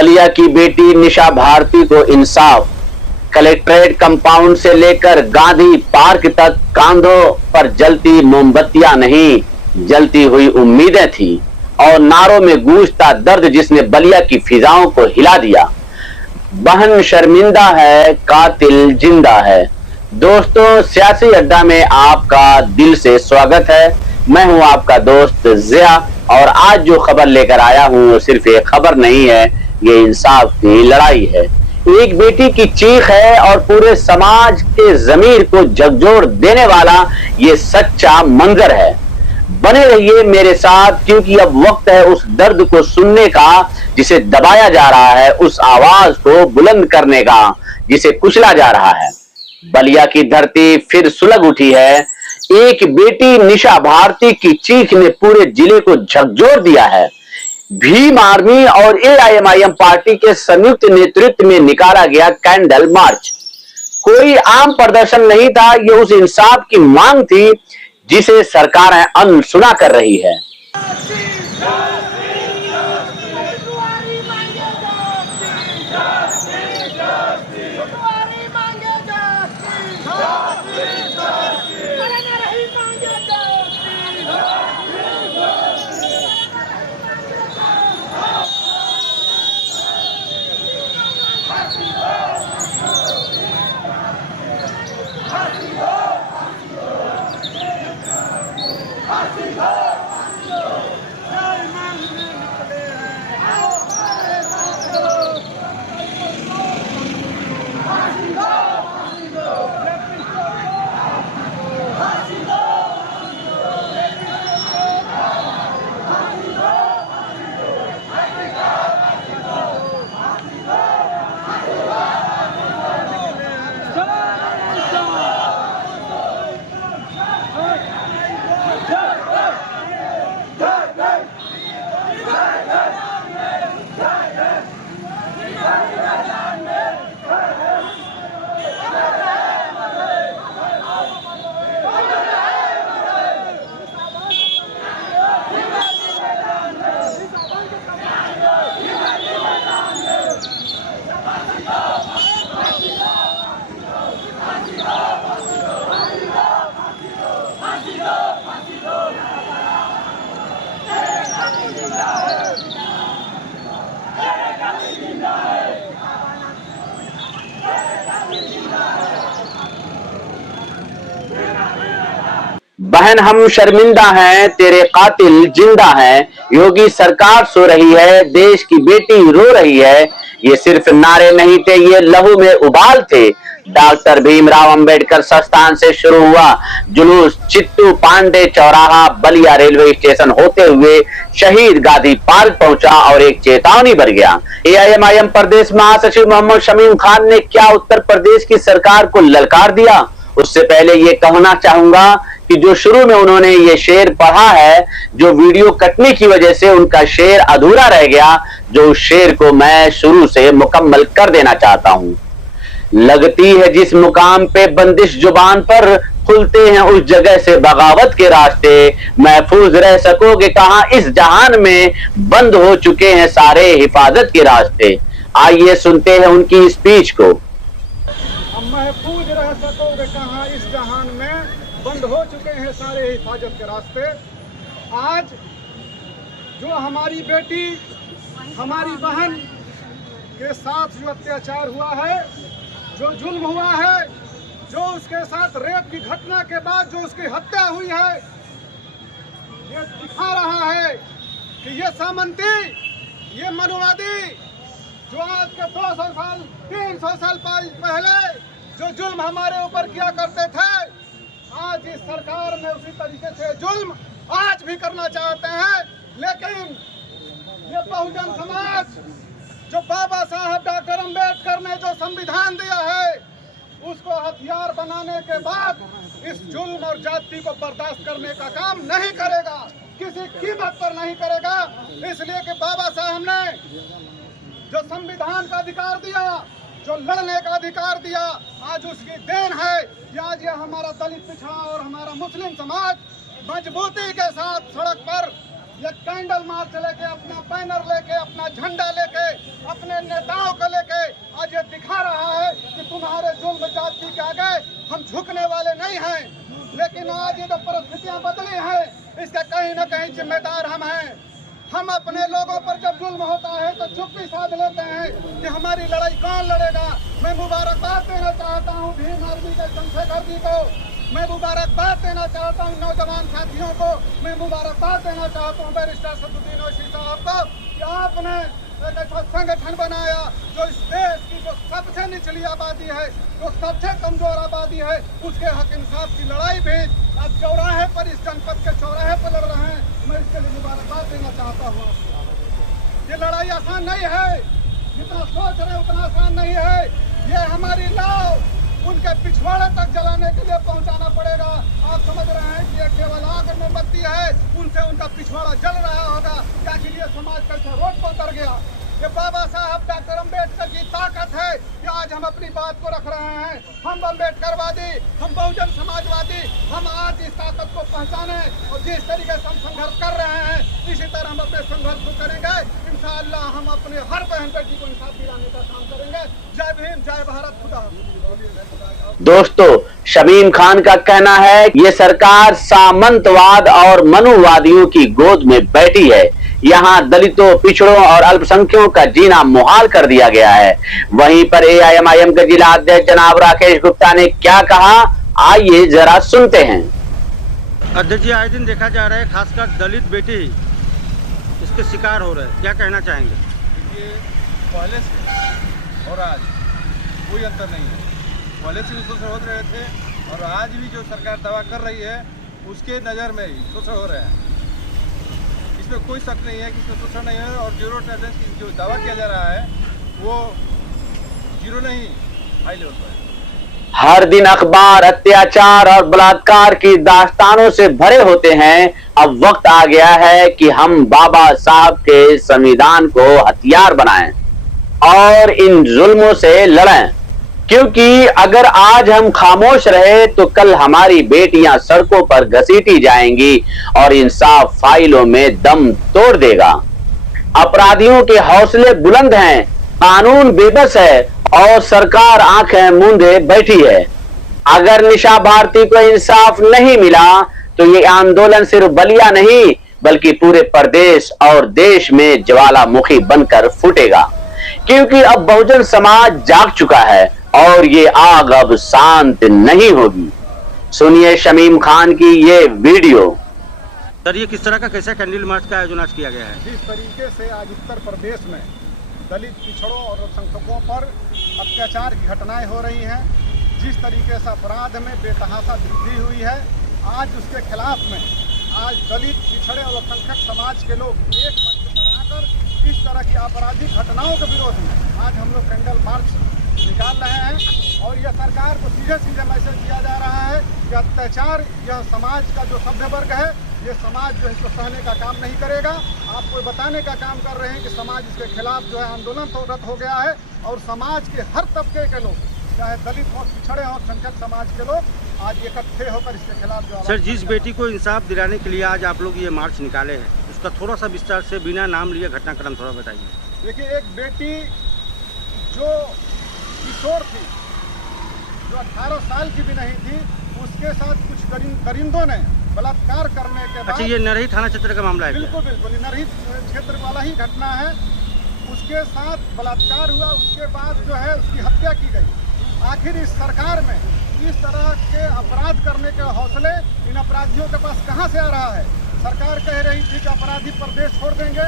बलिया की बेटी निशा भारती को इंसाफ। कलेक्ट्रेट कंपाउंड से लेकर गांधी पार्क तक कांधों पर जलती मोमबत्तियां नहीं, जलती हुई उम्मीदें थी और नारों में गूंजता दर्द जिसने बलिया की फिजाओं को हिला दिया। बहन शर्मिंदा है, कातिल जिंदा है। दोस्तों, सियासी अड्डा में आपका दिल से स्वागत है। मैं हूं आपका दोस्त जिया और आज जो खबर लेकर आया हूं वो सिर्फ एक खबर नहीं है, ये इंसाफ की लड़ाई है। एक बेटी की चीख है और पूरे समाज के ज़मीर को झकझोर देने वाला ये सच्चा मंजर है। बने रहिए मेरे साथ, क्योंकि अब वक्त है उस दर्द को सुनने का जिसे दबाया जा रहा है, उस आवाज को बुलंद करने का जिसे कुचला जा रहा है। बलिया की धरती फिर सुलग उठी है। एक बेटी निशा भारती की चीख ने पूरे जिले को झकझोर दिया है। भीम आर्मी और एआईएमआईएम पार्टी के संयुक्त नेतृत्व में निकाला गया कैंडल मार्च कोई आम प्रदर्शन नहीं था, यह उस इंसाफ की मांग थी जिसे सरकारें अनसुना कर रही है। बहन हम शर्मिंदा हैं, तेरे कातिल जिंदा हैं। योगी सरकार सो रही है, देश की बेटी रो रही है। ये सिर्फ नारे नहीं थे, ये लहू में उबाल थे। डॉक्टर भीमराव अंबेडकर संस्थान से शुरू हुआ जुलूस चित्तू पांडे चौराहा बलिया रेलवे स्टेशन होते हुए शहीद गांधी पार्क पहुंचा और एक चेतावनी बन गया। एआईएमआईएम प्रदेश महासचिव मोहम्मद शमीम खान ने क्या उत्तर प्रदेश की सरकार को ललकार दिया? उससे पहले ये कहना चाहूंगा कि जो शुरू में उन्होंने ये शेर पढ़ा है, जो वीडियो कटने की वजह से उनका शेर अधूरा रह गया, जो उस शेर को मैं शुरू से मुकम्मल कर देना चाहता हूं। लगती है जिस मुकाम पे बंदिश जुबान पर, खुलते हैं उस जगह से बगावत के रास्ते। महफूज रह सकोगे कहां इस जहान में, बंद हो चुके हैं सारे हिफाजत के रास्ते। आइए सुनते हैं उनकी स्पीच को। महफूज रह सकोगे कहां इस जहान में, बंद हो चुके हैं सारे हिफाजत के रास्ते। आज जो हमारी बेटी, हमारी बहन के साथ जो अत्याचार हुआ है, जो जुल्म हुआ है, जो उसके साथ रेप की घटना के बाद जो उसकी हत्या हुई है, ये दिखा रहा है कि ये सामंती, ये मनुवादी जो आज के 200 साल 300 साल पहले जो जुल्म हमारे ऊपर किया करते थे, आज इस सरकार में उसी तरीके से जुल्म आज भी करना चाहते हैं। लेकिन ये बहुजन समाज, जो बाबा साहब डॉक्टर अंबेडकर ने जो संविधान दिया है, उसको हथियार बनाने के बाद इस जुल्म और जाति को बर्दाश्त करने का काम नहीं करेगा, किसी कीमत पर नहीं करेगा। इसलिए कि बाबा साहब ने जो संविधान का अधिकार दिया, जो लड़ने का अधिकार दिया, आज उसकी देन है। आज ये हमारा दलित पिछड़ा और हमारा मुस्लिम समाज मजबूती के साथ सड़क पर ये कैंडल मार्च लेके, अपना बैनर लेके, अपना झंडा लेके, अपने नेताओं को लेके आज ये दिखा रहा है कि तुम्हारे जुल्म जाति के आगे हम झुकने वाले नहीं हैं। लेकिन आज ये जो परिस्थितियां बदली हैं, इसका कहीं ना कहीं जिम्मेदार हम हैं। हम अपने लोगों पर जब जुल्म होता है तो चुप्पी साध लेते हैं कि हमारी लड़ाई कौन लड़ेगा। मैं मुबारकबाद देना चाहता हूँ भीम आर्मी के चंद्रशेखर जी को, मैं मुबारकबाद देना चाहता हूँ नौजवान साथियों को, मैं मुबारकबाद देना चाहता हूँ बैरिस्टर सदुद्दीन ओवैसी साहब को कि आपने एक ऐसा संगठन बनाया जो इस देश की जो सबसे निचली आबादी है, जो सबसे कमजोर आबादी है, उसके हक इंसाफ की लड़ाई भी अब चौराहे पर, इस जनपद के चौराहे पर लड़ रहे हैं। मैं इसके लिए मुबारकबाद देना चाहता हूँ। ये लड़ाई आसान नहीं है, जितना सोच रहे उतना आसान नहीं है। ये हमारी लाव उनके पिछवाड़े तक जलाने के लिए पहुंचाना पड़ेगा। आप समझ रहे हैं कि ये केवल आग और मोमबत्ती है, उनसे उनका पिछवाड़ा जल रहा होगा। आखिर ये समाज कैसे रोड पर उतर गया। ये बाबा साहब डॉक्टर अम्बेडकर की ताकत है कि आज हम अपनी बात को रख रहे हैं। हम अम्बेडकरवादी, हम बहुजन समाजवादी, हम आज इस ताकत को पहचाने और जिस तरीके से हम संघर्ष कर रहे हैं, इसी तरह हम अपने संघर्ष को करेंगे। इंशाअल्लाह हम अपने हर बहन बेटी को इंसाफ दिलाने का काम करेंगे। जय भीम, जय भारत, खुदा। दोस्तों, शमीम खान का कहना है ये सरकार सामंतवाद और मनुवादियों की गोद में बैठी है। यहाँ दलितों, पिछड़ों और अल्पसंख्यकों का जीना मुहाल कर दिया गया है। वहीं पर एआईएमआईएम के जिला अध्यक्ष जनाब राकेश गुप्ता ने क्या कहा, आइए जरा सुनते हैं। अध्यक्ष जी, आए दिन देखा जा रहा है खासकर दलित बेटे इसके शिकार हो रहे हैं, क्या कहना चाहेंगे? ये पहले से और आज कोई अंतर नहीं है। पहले से भी शोषण हो रहे थे और आज भी जो सरकार दावा कर रही है उसके नज़र में ही शोषण हो रहे हैं। इसमें कोई शक नहीं है कि इसमें शोषण नहीं है और जीरो टॉलरेंस की जो दावा किया जा रहा है वो जीरो नहीं, हाई लेवल पर है। हर दिन अखबार अत्याचार और बलात्कार की दास्तानों से भरे होते हैं। अब वक्त आ गया है कि हम बाबा साहब के संविधान को हथियार बनाएं और इन जुल्मों से लड़ें, क्योंकि अगर आज हम खामोश रहे तो कल हमारी बेटियां सड़कों पर घसीटी जाएंगी और इंसाफ फाइलों में दम तोड़ देगा। अपराधियों के हौसले बुलंद हैं, कानून बेबस है और सरकार आंखें मूंदे बैठी है। अगर निशा भारती को इंसाफ नहीं मिला तो ये आंदोलन सिर्फ बलिया नहीं बल्कि पूरे प्रदेश और देश में ज्वालामुखी बनकर फूटेगा, क्योंकि अब बहुजन समाज जाग चुका है और ये आग अब शांत नहीं होगी। सुनिए शमीम खान की ये वीडियो। सर, ये किस तरह का कैसे कैंडल मार्च का आयोजन आज किया गया है? जिस तरीके से आज उत्तर प्रदेश में दलित, पिछड़ों और अल्पसंख्यकों पर अत्याचार की घटनाएं हो रही हैं, जिस तरीके से अपराध में बेतहाशा वृद्धि हुई है, आज उसके खिलाफ में आज दलित, पिछड़े और अल्पसंख्यक समाज के लोग एक मंच पर आकर इस तरह की आपराधिक घटनाओं के विरोध में आज हम लोग कैंडल मार्च निकाल रहे हैं। और यह सरकार को सीधे सीधे मैसेज दिया जा रहा है कि अत्याचार यह समाज का जो सभ्य वर्ग है, ये समाज जो इसको सहने का काम नहीं करेगा। आपको बताने का काम कर रहे हैं कि समाज इसके खिलाफ जो है आंदोलन रत हो गया है और समाज के हर तबके के लोग, चाहे दलित हो, पिछड़े हो, संख्यक समाज के लोग आज इकट्ठे होकर इसके खिलाफ जो सर, जिस बेटी को इंसाफ दिलाने के लिए आज आप लोग ये मार्च निकाले हैं, उसका थोड़ा सा विस्तार से बिना नाम लिए घटनाक्रम थोड़ा बताइए। देखिए, एक बेटी जो किशोर थी, जो 18 साल की भी नहीं थी, उसके साथ कुछ दरिंदों ने बलात्कार करने के बाद। अच्छा, ये नरही थाना क्षेत्र का मामला है? बिल्कुल बिल्कुल, नरही क्षेत्र वाला ही घटना है। उसके साथ बलात्कार हुआ, उसके बाद जो है उसकी हत्या की गई। आखिर इस सरकार में इस तरह के अपराध करने के हौसले इन अपराधियों के पास कहां से आ रहा है? सरकार कह रही थी कि अपराधी प्रदेश छोड़ देंगे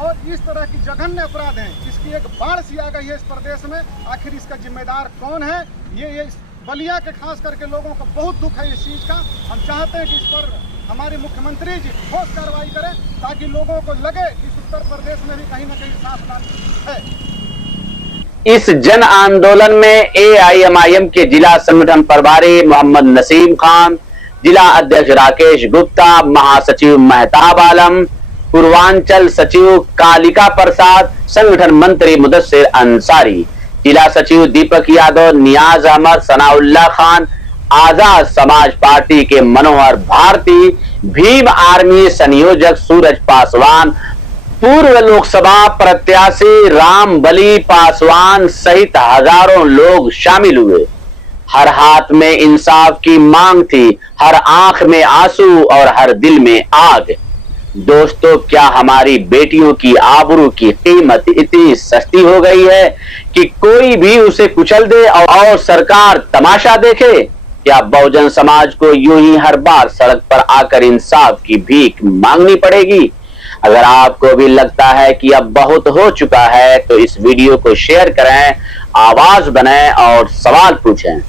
और इस तरह की जघन्य अपराध हैं, इसकी एक बाढ़ सी आ गई है इस प्रदेश में। आखिर इसका जिम्मेदार कौन है? ये बलिया के खास करके लोगों को बहुत दुख है इस चीज़ का। हम चाहते हैं कि इस पर हमारे मुख्यमंत्री जी ठोस कार्रवाई करें ताकि लोगों को लगे कि इस उत्तर प्रदेश में भी कहीं ना कहीं साफ है। इस जन आंदोलन में एआईएमआईएम के जिला संगठन प्रभारी मोहम्मद नसीम खान, जिला अध्यक्ष राकेश गुप्ता, महासचिव मेहताब आलम, पूर्वांचल सचिव कालिका प्रसाद, संगठन मंत्री मुदस्सिर अंसारी, जिला सचिव दीपक यादव, नियाज अहमद, सनाउल्लाह खान, आजाद समाज पार्टी के मनोहर भारती, भीम आर्मी संयोजक सूरज पासवान, पूर्व लोकसभा प्रत्याशी रामबली पासवान सहित हजारों लोग शामिल हुए। हर हाथ में इंसाफ की मांग थी, हर आंख में आंसू और हर दिल में आग। दोस्तों, क्या हमारी बेटियों की आबरू की कीमत इतनी सस्ती हो गई है कि कोई भी उसे कुचल दे और सरकार तमाशा देखे? क्या बहुजन समाज को यूं ही हर बार सड़क पर आकर इंसाफ की भीख मांगनी पड़ेगी? अगर आपको भी लगता है कि अब बहुत हो चुका है तो इस वीडियो को शेयर करें, आवाज बनाएं और सवाल पूछें।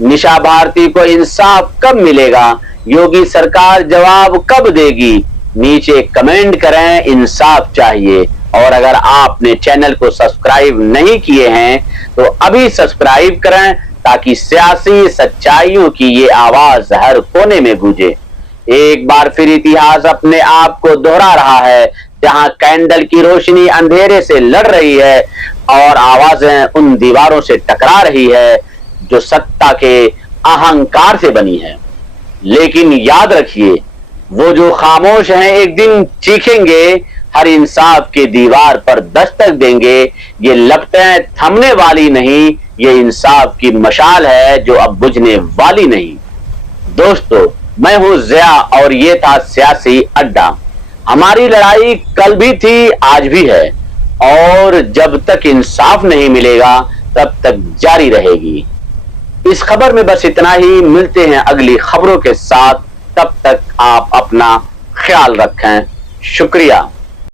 निशा भारती को इंसाफ कब मिलेगा? योगी सरकार जवाब कब देगी? नीचे कमेंट करें, इंसाफ चाहिए। और अगर आपने चैनल को सब्सक्राइब नहीं किए हैं तो अभी सब्सक्राइब करें ताकि सियासी सच्चाइयों की ये आवाज हर कोने में गूंजे। एक बार फिर इतिहास अपने आप को दोहरा रहा है, जहां कैंडल की रोशनी अंधेरे से लड़ रही है और आवाजें उन दीवारों से टकरा रही है जो सत्ता के अहंकार से बनी है। लेकिन याद रखिए, वो जो खामोश हैं एक दिन चीखेंगे, हर इंसाफ की दीवार पर दस्तक देंगे। ये लपटें थमने वाली नहीं, ये इंसाफ की मशाल है जो अब बुझने वाली नहीं। दोस्तों, मैं हूं ज़िया और ये था सियासी अड्डा। हमारी लड़ाई कल भी थी, आज भी है और जब तक इंसाफ नहीं मिलेगा तब तक जारी रहेगी। इस खबर में बस इतना ही। मिलते हैं अगली खबरों के साथ, तब तक आप अपना ख्याल रखें। शुक्रिया।